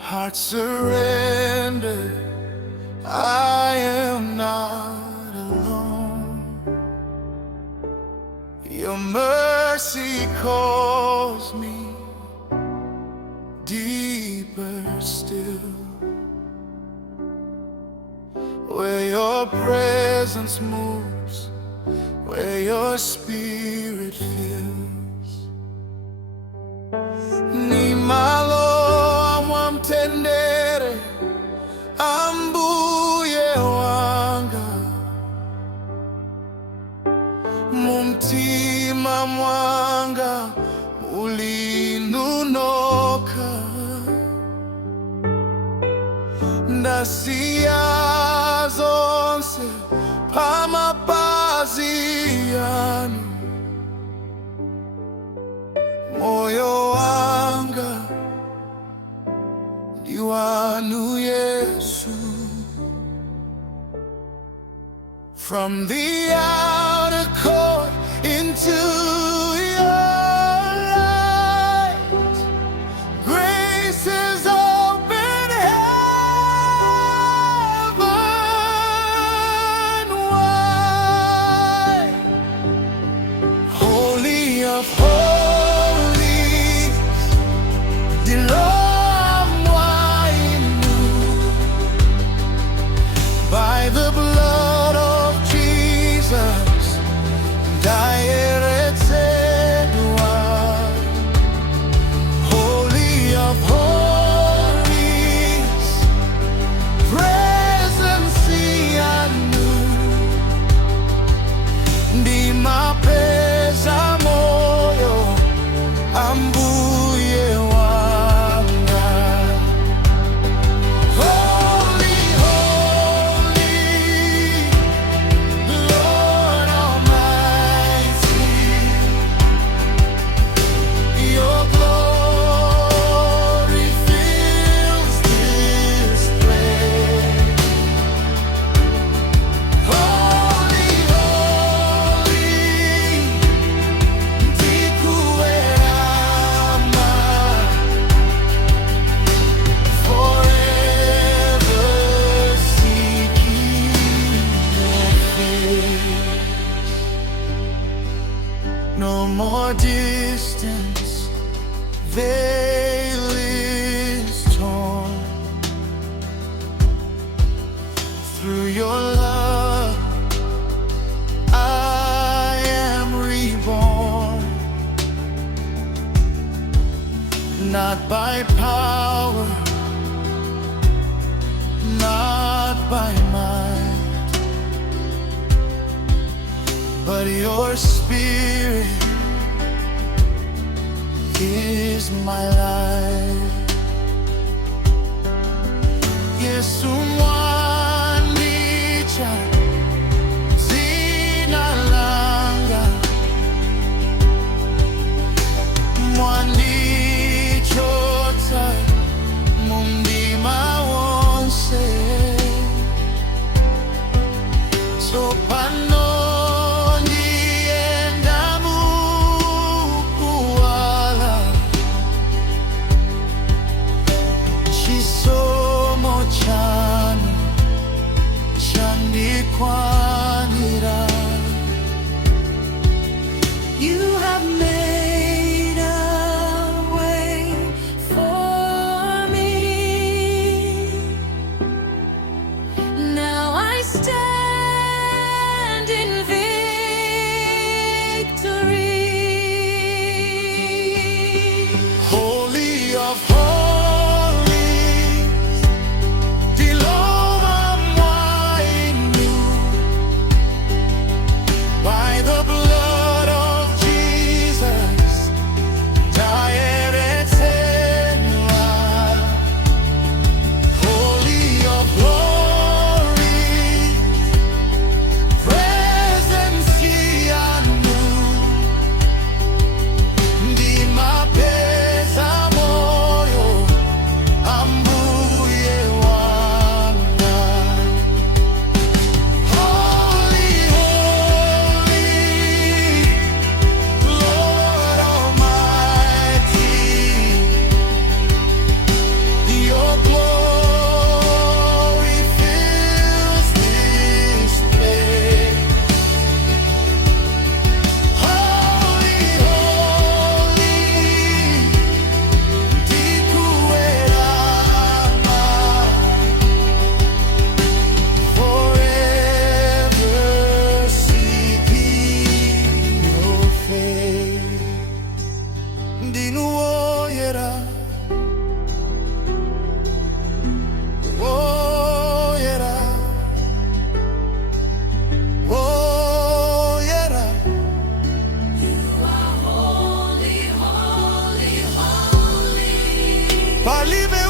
Heart surrendered, I am not alone. Your mercy calls me deeper still, where your presence moves, where your spirit fills. Ni malo amwamtendere ambuye wanga, mumtima mwanga ulinunoka, ndasiya zonse pamapazi yanu, moyo wanga ndi wanu Yesu. From the outer court into your light, grace is open heaven wide. Holy of Holies, by the blood of Jesus, Holy of Holies, presence yanu ndi mapesa moyo ambuye wanga. Holy, holy, Lord Almighty, your glory fills this place. Holy, holy, ndikuwerama, forever seeking your face. No more distance, veil is torn. Through your love, I am reborn. Not by power, not by might, but your spirit is my life. Yesu mwanicha zina langa, mwanichota mundima wonse. So pano ndienda mukuwala, chisomo chanu palibe